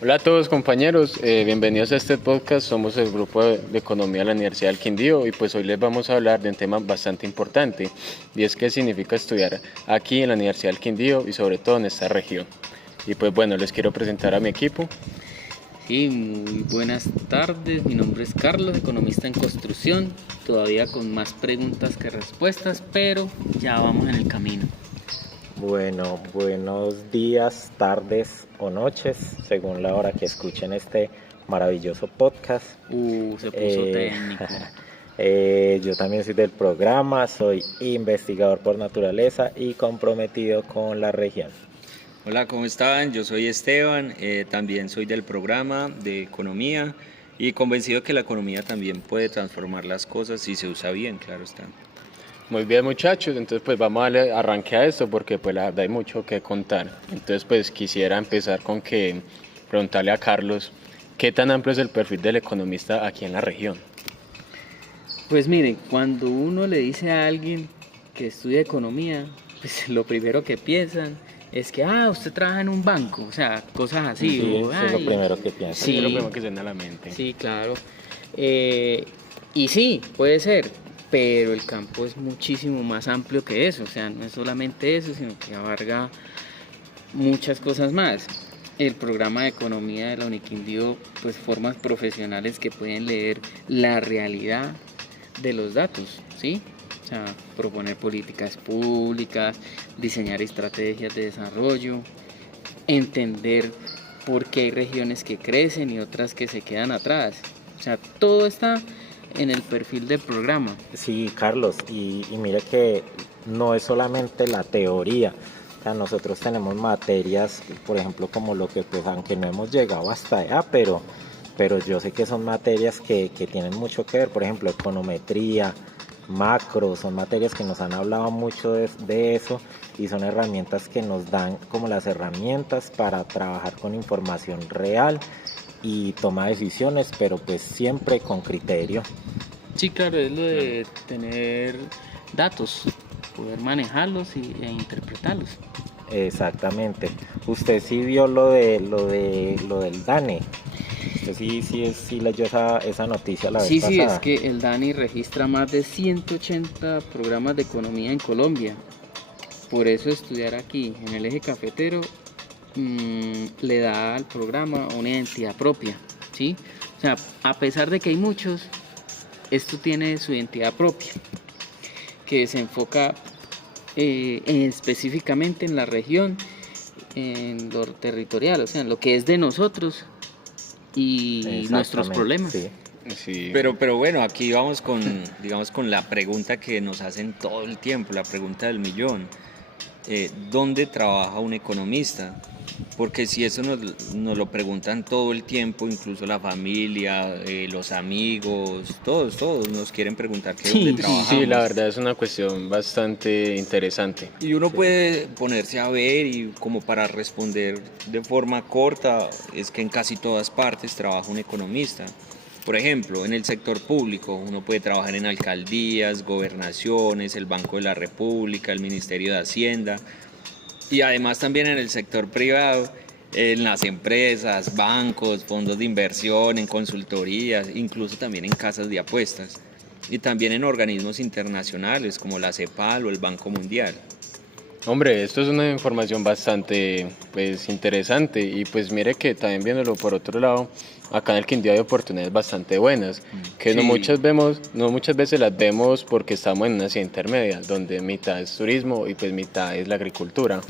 Hola a todos compañeros, bienvenidos a este podcast. Somos el grupo de Economía de la Universidad del Quindío y pues hoy les vamos a hablar de un tema bastante importante y es qué significa estudiar aquí en la Universidad del Quindío y sobre todo en esta región. Y pues bueno, les quiero presentar a mi equipo. Sí, muy buenas tardes. Mi nombre es Carlos, economista en construcción. Todavía con más preguntas que respuestas, pero ya vamos en el camino. Bueno, buenos días, tardes o noches, según la hora que escuchen este maravilloso podcast. Se puso técnico. Yo también soy del programa, soy investigador por naturaleza y comprometido con la región. Hola, ¿cómo están? Yo soy Esteban, también soy del programa de economía y convencido que la economía también puede transformar las cosas si se usa bien, claro está. Muy bien muchachos, entonces pues vamos a darle arranque a esto porque pues la verdad hay mucho que contar. Entonces pues quisiera empezar con que preguntarle a Carlos, ¿qué tan amplio es el perfil del economista aquí en la región? Pues miren, cuando uno le dice a alguien que estudia economía, pues lo primero que piensan es que, usted trabaja en un banco, o sea, cosas así. Sí, eso es lo primero que pienso. Sí, es lo primero que se viene a la mente. Sí, claro. Y sí, puede ser, pero el campo es muchísimo más amplio que eso, o sea, no es solamente eso, sino que abarca muchas cosas más. El programa de economía de la Uniquindío pues forma profesionales que pueden leer la realidad de los datos, ¿sí? O sea, proponer políticas públicas, diseñar estrategias de desarrollo, entender por qué hay regiones que crecen y otras que se quedan atrás. O sea, todo está en el perfil del programa. Sí, Carlos, y mire que no es solamente la teoría. O sea, nosotros tenemos materias, por ejemplo, como lo que, pues, aunque no hemos llegado hasta allá, pero yo sé que son materias que tienen mucho que ver, por ejemplo, econometría, macro, son materias que nos han hablado mucho de eso y son herramientas que nos dan como las herramientas para trabajar con información real y tomar decisiones, pero pues siempre con criterio. Sí, claro, es lo de tener datos, poder manejarlos e interpretarlos. Exactamente. Usted sí vio lo del DANE. Usted sí leyó esa noticia la vez Sí, pasada. es que el DANI registra más de 180 programas de economía en Colombia. Por eso estudiar aquí en el eje cafetero le da al programa una identidad propia, ¿sí? O sea, a pesar de que hay muchos, esto tiene su identidad propia, que se enfoca específicamente en la región, en lo territorial, o sea, en lo que es de nosotros y nuestros problemas. Sí. Sí. Pero bueno, aquí vamos digamos, con la pregunta que nos hacen todo el tiempo, la pregunta del millón. ¿Dónde trabaja un economista? Porque si eso nos lo preguntan todo el tiempo, incluso la familia, los amigos, todos nos quieren preguntar que dónde trabajamos. Sí, la verdad es una cuestión bastante interesante. Y uno puede ponerse a ver y como para responder de forma corta, es que en casi todas partes trabaja un economista. Por ejemplo, en el sector público uno puede trabajar en alcaldías, gobernaciones, el Banco de la República, el Ministerio de Hacienda y además también en el sector privado, en las empresas, bancos, fondos de inversión, en consultorías, incluso también en casas de apuestas y también en organismos internacionales como la CEPAL o el Banco Mundial. Hombre, esto es una información bastante pues interesante y pues mire que también viéndolo por otro lado, acá en el Quindío hay oportunidades bastante buenas, que no muchas veces las vemos porque estamos en una ciudad intermedia, donde mitad es turismo y pues mitad es la agricultura.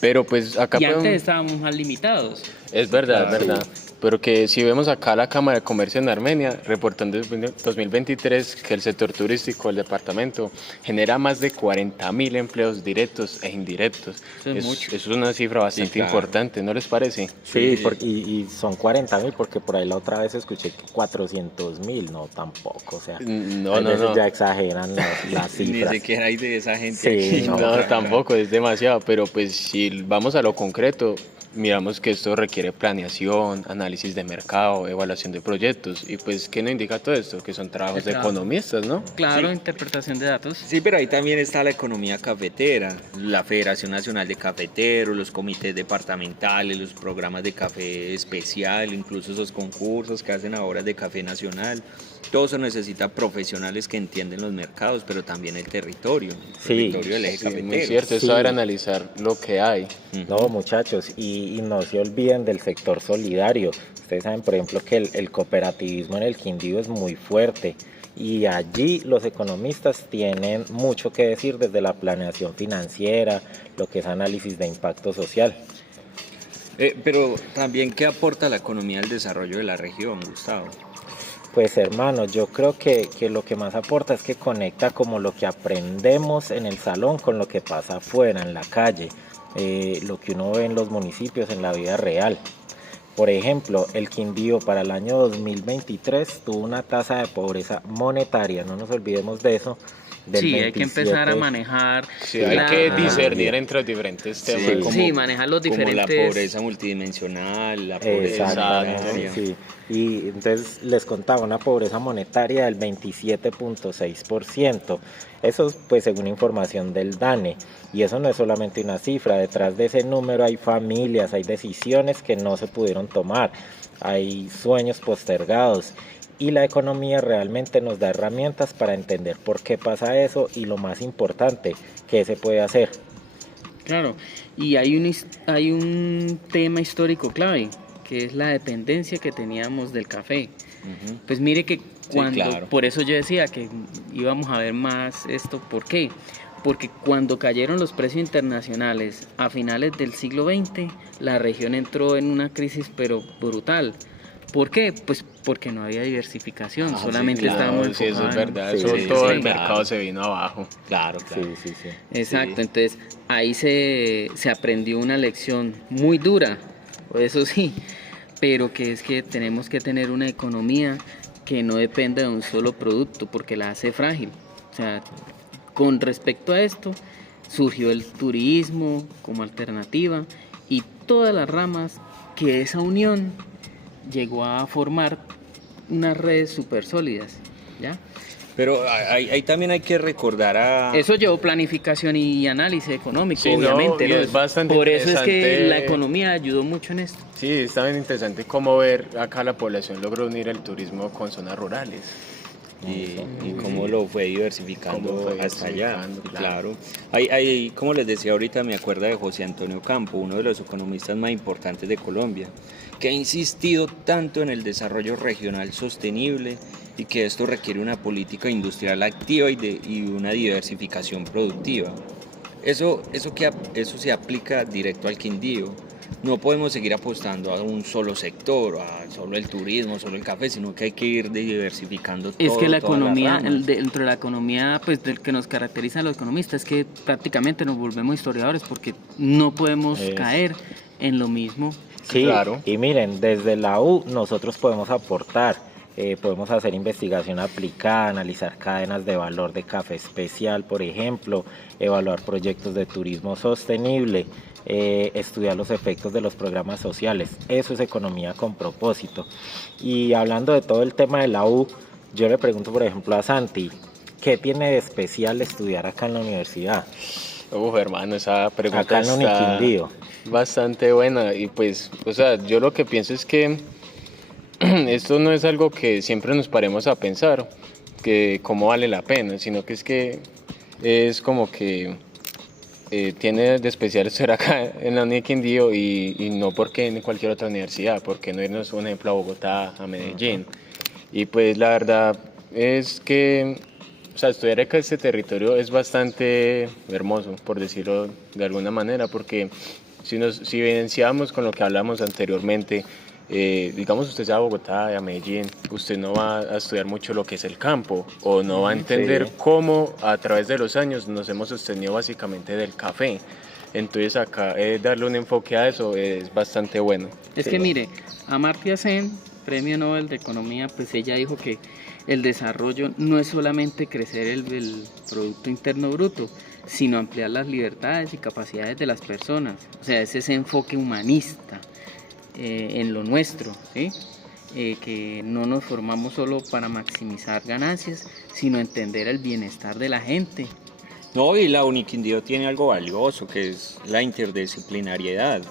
Pero pues acá Y antes estábamos más limitados. es verdad, es verdad. Pero que si vemos acá la Cámara de Comercio en Armenia, reportando en 2023 que el sector turístico del departamento genera más de 40.000 empleos directos e indirectos. Eso es una cifra bastante importante, ¿no les parece? Sí, y son 40.000 porque por ahí la otra vez escuché que 400.000, no tampoco, o sea, No, a no, veces no. ya exageran las cifras. Ni siquiera hay de esa gente Sí, aquí. No, tampoco, es demasiado, pero pues si vamos a lo concreto, miramos que esto requiere planeación, análisis de mercado, evaluación de proyectos. Y pues, ¿qué nos indica todo esto? Que son trabajos de economistas, ¿no? Claro, Sí. interpretación de datos. Sí, pero ahí también está la economía cafetera, la Federación Nacional de Cafeteros, los comités departamentales, los programas de café especial, incluso esos concursos que hacen ahora de café nacional. Todo eso necesita profesionales que entienden los mercados, pero también el territorio del eje Sí, cafetero. muy cierto, es Sí. saber analizar lo que hay. No, muchachos, y no se olviden del sector solidario. Ustedes saben, por ejemplo, que el cooperativismo en el Quindío es muy fuerte y allí los economistas tienen mucho que decir desde la planeación financiera, lo que es análisis de impacto social. Pero también, ¿qué aporta la economía al desarrollo de la región, Gustavo? Pues hermano, yo creo que lo que más aporta es que conecta como lo que aprendemos en el salón con lo que pasa afuera, en la calle, lo que uno ve en los municipios, en la vida real. Por ejemplo, el Quindío para el año 2023 tuvo una tasa de pobreza monetaria, no nos olvidemos de eso. Del Sí, hay que 27. empezar a manejar. Sí, hay la- que discernir entre los diferentes temas. Sí, manejar los Como la diferentes- pobreza multidimensional, la pobreza Exacto, monetaria. sí. Y entonces les contaba una pobreza monetaria del 27.6%. Eso es pues según información del DANE. Y eso no es solamente una cifra, detrás de ese número hay familias, hay decisiones que no se pudieron tomar, hay sueños postergados. Y la economía realmente nos da herramientas para entender por qué pasa eso y lo más importante, qué se puede hacer. Claro, y hay un tema histórico clave, que es la dependencia que teníamos del café. Ujú. Pues mire que cuando, claro. por eso yo decía que íbamos a ver más esto, ¿por qué? Porque cuando cayeron los precios internacionales a finales del siglo XX, la región entró en una crisis pero brutal. ¿Por qué? Pues porque no había diversificación, solamente claro, estábamos Sí, eso es enfocados en- verdad. Sí, Eso, sí, todo sí, el claro. mercado se vino abajo. Claro, Sí, claro. sí, sí. Exacto, Sí. entonces ahí se aprendió una lección muy dura, eso sí, pero que es que tenemos que tener una economía que no dependa de un solo producto porque la hace frágil. O sea, con respecto a esto, surgió el turismo como alternativa y todas las ramas que esa unión llegó a formar unas redes súper sólidas, ¿ya? Pero ahí también hay que recordar a... Eso llevó planificación y análisis económico, Sí, no, obviamente. y ¿no? es bastante Por eso es que interesante. la economía ayudó mucho en esto. Sí, está bien interesante cómo ver acá la población logró unir el turismo con zonas rurales. y cómo lo fue diversificando Cómo fue hasta allá. diversificando, Claro. Hay, como les decía ahorita, me acuerdo de José Antonio Campo, uno de los economistas más importantes de Colombia, que ha insistido tanto en el desarrollo regional sostenible y que esto requiere una política industrial activa y una diversificación productiva. Eso se aplica directo al Quindío. No podemos seguir apostando a un solo sector, a solo el turismo, solo el café, sino que hay que ir diversificando todo. Es que la todas las economía, ramas. dentro de la economía, pues del que nos caracteriza a los economistas, es que prácticamente nos volvemos historiadores porque no podemos Es- caer en lo mismo. Sí, Claro. y miren, desde la U nosotros podemos aportar, podemos hacer investigación aplicada, analizar cadenas de valor de café especial, por ejemplo, evaluar proyectos de turismo sostenible, estudiar los efectos de los programas sociales. Eso es economía con propósito. Y hablando de todo el tema de la U, yo le pregunto, por ejemplo, a Santi, ¿qué tiene de especial estudiar acá en la universidad? Uf, hermano, esa pregunta Acá en está Uniquindío. bastante buena. Y pues, o sea, yo lo que pienso es que esto no es algo que siempre nos paremos a pensar, que cómo vale la pena, sino que es como que tiene de especial ser acá en la Uni de Quindío y no porque en cualquier otra universidad, porque no irnos, un ejemplo, a Bogotá, a Medellín. Y pues la verdad es que, o sea, estudiar acá este territorio es bastante hermoso, por decirlo de alguna manera, porque si evidenciamos con lo que hablamos anteriormente, digamos usted se va a Bogotá, a Medellín, usted no va a estudiar mucho lo que es el campo o no va a entender Sí. cómo a través de los años nos hemos sostenido básicamente del café. Entonces acá darle un enfoque a eso es bastante bueno. Es que mire, Amartya Sen, Premio Nobel de Economía, pues ella dijo que el desarrollo no es solamente crecer el Producto Interno Bruto, sino ampliar las libertades y capacidades de las personas. O sea, es ese enfoque humanista en lo nuestro, ¿sí? Que no nos formamos solo para maximizar ganancias, sino entender el bienestar de la gente. No, y la Uniquindío tiene algo valioso, que es la interdisciplinariedad.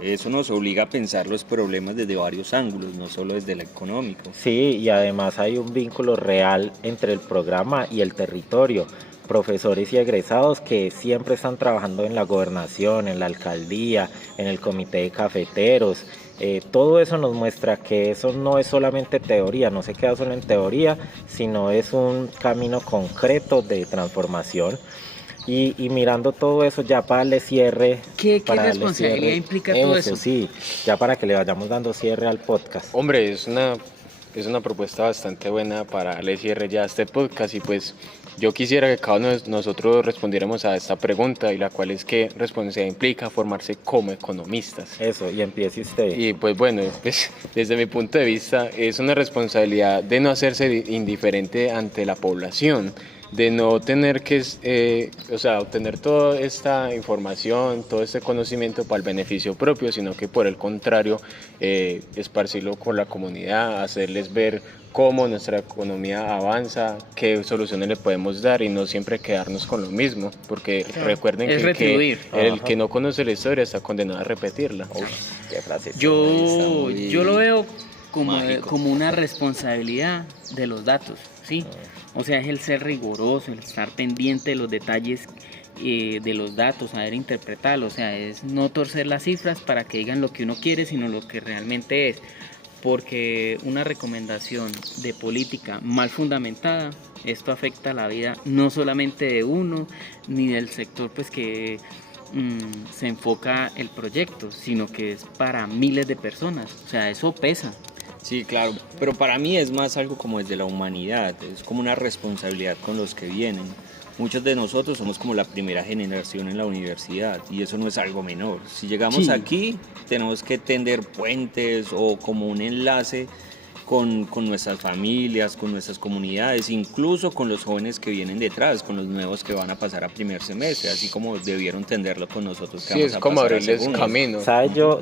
Eso nos obliga a pensar los problemas desde varios ángulos, no solo desde el económico. Sí, y además hay un vínculo real entre el programa y el territorio. Profesores y egresados que siempre están trabajando en la gobernación, en la alcaldía, en el comité de cafeteros. Todo eso nos muestra que eso no es solamente teoría, no se queda solo en teoría, sino es un camino concreto de transformación. Y mirando todo eso ya para darle cierre. ¿Qué responsabilidad implica todo eso? Sí, ya para que le vayamos dando cierre al podcast. Hombre, es una propuesta bastante buena para darle cierre ya a este podcast, y pues yo quisiera que cada uno de nosotros respondiéramos a esta pregunta, y la cual es: ¿qué responsabilidad implica formarse como economistas? Eso, y empiece usted. Y pues bueno, pues, desde mi punto de vista es una responsabilidad de no hacerse indiferente ante la población, de no tener que, obtener toda esta información, todo este conocimiento para el beneficio propio, sino que por el contrario, esparcirlo con la comunidad, hacerles ver cómo nuestra economía avanza, qué soluciones le podemos dar, y no siempre quedarnos con lo mismo, porque recuerden que el que no conoce la historia está condenado a repetirla. Qué frase. Yo lo veo como una responsabilidad de los datos, ¿sí? O sea, es el ser riguroso, el estar pendiente de los detalles de los datos, saber interpretarlos. O sea, es no torcer las cifras para que digan lo que uno quiere, sino lo que realmente es. Porque una recomendación de política mal fundamentada, esto afecta la vida no solamente de uno, ni del sector pues que se enfoca el proyecto, sino que es para miles de personas. O sea, eso pesa. Sí, claro, pero para mí es más algo como desde la humanidad, es como una responsabilidad con los que vienen. Muchos de nosotros somos como la primera generación en la universidad, y eso no es algo menor. Si llegamos aquí, tenemos que tender puentes o como un enlace con nuestras familias, con nuestras comunidades, incluso con los jóvenes que vienen detrás, con los nuevos que van a pasar a primer semestre, así como debieron tenderlo con nosotros que Sí, vamos es a como pasar a abrirles segundo. camino. ¿Sabe yo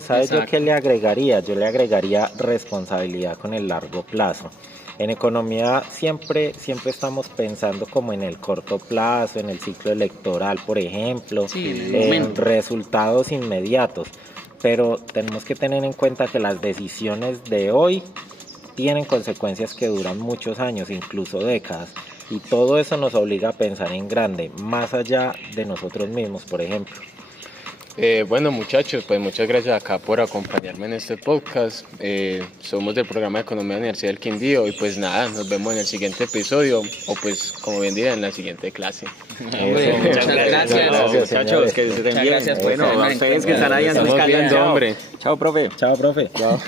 qué le agregaría? Yo le agregaría responsabilidad con el largo plazo. En economía siempre estamos pensando como en el corto plazo, en el ciclo electoral, por ejemplo, en resultados inmediatos. Pero tenemos que tener en cuenta que las decisiones de hoy tienen consecuencias que duran muchos años, incluso décadas. Y todo eso nos obliga a pensar en grande, más allá de nosotros mismos, por ejemplo. Bueno, muchachos, pues muchas gracias acá por acompañarme en este podcast. Somos del programa de Economía de la Universidad del Quindío, y pues nada, nos vemos en el siguiente episodio, o pues como bien dirán, en la siguiente clase. Muchas gracias. Muchachos, que se estén bien. Gracias por Bueno, a tenerme en ustedes que cuenta. están ahí antes Estamos viendo, chao. hombre. Chao, profe. Chao, profe. Chao.